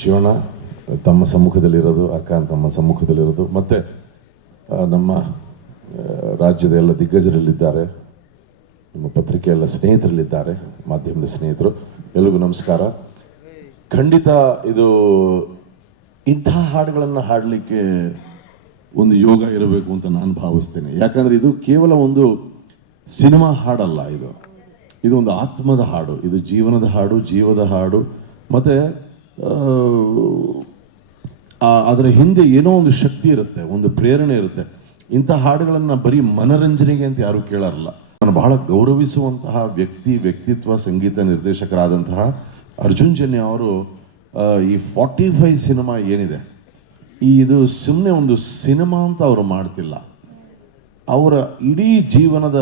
ಶಿವಣ್ಣ ತಮ್ಮ ಸಮ್ಮುಖದಲ್ಲಿರೋದು ಅಕ್ಕ ತಮ್ಮ ಸಮ್ಮುಖದಲ್ಲಿರೋದು, ಮತ್ತೆ ನಮ್ಮ ರಾಜ್ಯದ ಎಲ್ಲ ದಿಗ್ಗಜರಲ್ಲಿದ್ದಾರೆ, ನಿಮ್ಮ ಪತ್ರಿಕೆ ಎಲ್ಲ ಸ್ನೇಹಿತರಲ್ಲಿದ್ದಾರೆ, ಮಾಧ್ಯಮದ ಸ್ನೇಹಿತರು, ಎಲ್ರಿಗೂ ನಮಸ್ಕಾರ. ಖಂಡಿತ ಇದು ಇಂಥ ಹಾಡುಗಳನ್ನು ಹಾಡಲಿಕ್ಕೆ ಒಂದು ಯೋಗ ಇರಬೇಕು ಅಂತ ನಾನು ಭಾವಿಸ್ತೇನೆ. ಯಾಕಂದ್ರೆ ಇದು ಕೇವಲ ಒಂದು ಸಿನಿಮಾ ಹಾಡಲ್ಲ ಇದು. ಇದು ಒಂದು ಆತ್ಮದ ಹಾಡು. ಇದು ಜೀವನದ ಹಾಡು, ಜೀವದ ಹಾಡು. ಮತ್ತೆ ಅದರ ಹಿಂದೆ ಏನೋ ಒಂದು ಶಕ್ತಿ ಇರುತ್ತೆ, ಒಂದು ಪ್ರೇರಣೆ ಇರುತ್ತೆ. ಇಂಥ ಹಾಡುಗಳನ್ನು ಬರೀ ಮನರಂಜನೆಗೆ ಅಂತ ಯಾರು ಕೇಳಾರಲ್ಲ. ನಾನು ಬಹಳ ಗೌರವಿಸುವಂತಹ ವ್ಯಕ್ತಿ, ವ್ಯಕ್ತಿತ್ವ, ಸಂಗೀತ ನಿರ್ದೇಶಕರಾದಂತಹ ಅರ್ಜುನ್ ಜನ್ಯ ಅವರು ಈ ಫಾರ್ಟಿ ಫೈವ್ ಸಿನಿಮಾ ಏನಿದೆ, ಈ ಇದು ಸುಮ್ಮನೆ ಒಂದು ಸಿನಿಮಾ ಅಂತ ಅವರು ಮಾಡ್ತಿಲ್ಲ. ಅವರ ಇಡೀ ಜೀವನದ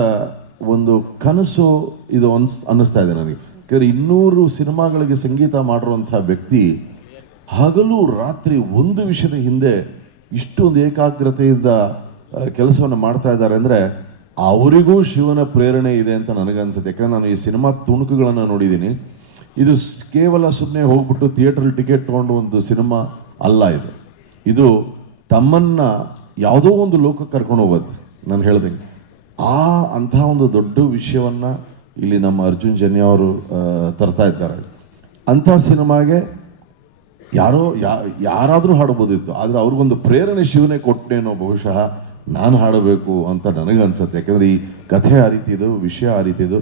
ಒಂದು ಕನಸು ಇದು ಅನ್ಸ್, ಅನ್ನಿಸ್ತಾ ಇದೆ ನನಗೆ. ಯಾಕಂದ್ರೆ ಇನ್ನೂರು ಸಿನಿಮಾಗಳಿಗೆ ಸಂಗೀತ ಮಾಡಿರುವಂಥ ವ್ಯಕ್ತಿ ಹಗಲು ರಾತ್ರಿ ಒಂದು ವಿಷಯದ ಹಿಂದೆ ಇಷ್ಟೊಂದು ಏಕಾಗ್ರತೆಯಿಂದ ಕೆಲಸವನ್ನು ಮಾಡ್ತಾ ಇದ್ದಾರೆ ಅಂದರೆ ಅವರಿಗೂ ಶಿವನ ಪ್ರೇರಣೆ ಇದೆ ಅಂತ ನನಗನ್ಸುತ್ತೆ. ಯಾಕಂದರೆ ನಾನು ಈ ಸಿನಿಮಾ ತುಣುಕುಗಳನ್ನು ನೋಡಿದ್ದೀನಿ. ಇದು ಕೇವಲ ಸುಮ್ಮನೆ ಹೋಗ್ಬಿಟ್ಟು ಥಿಯೇಟ್ರಲ್ಲಿ ಟಿಕೆಟ್ ತೊಗೊಂಡು ಒಂದು ಸಿನಿಮಾ ಅಲ್ಲ ಇದು. ಇದು ತಮ್ಮನ್ನು ಯಾವುದೋ ಒಂದು ಲೋಕಕ್ಕೆ ಕರ್ಕೊಂಡು ಹೋಗೋದು ನಾನು ಹೇಳಿದೆ ಆ ಅಂಥ ಒಂದು ದೊಡ್ಡ ವಿಷಯವನ್ನ ಇಲ್ಲಿ ನಮ್ಮ ಅರ್ಜುನ್ ಜನ್ಯ ಅವರು ತರ್ತಾ ಇದ್ದಾರೆ. ಅಂಥ ಸಿನಿಮಾಗೆ ಯಾರೋ, ಯಾ, ಯಾರಾದರೂ ಹಾಡ್ಬೋದಿತ್ತು, ಆದರೆ ಅವ್ರಿಗೊಂದು ಪ್ರೇರಣೆ ಶಿವನೇ ಕೊಟ್ಟೇನೋ ಬಹುಶಃ ನಾನು ಹಾಡಬೇಕು ಅಂತ ನನಗನ್ಸುತ್ತೆ. ಯಾಕಂದ್ರೆ ಈ ಕಥೆ ಆ ರೀತಿ ಇದು, ವಿಷಯ ಆ ರೀತಿದು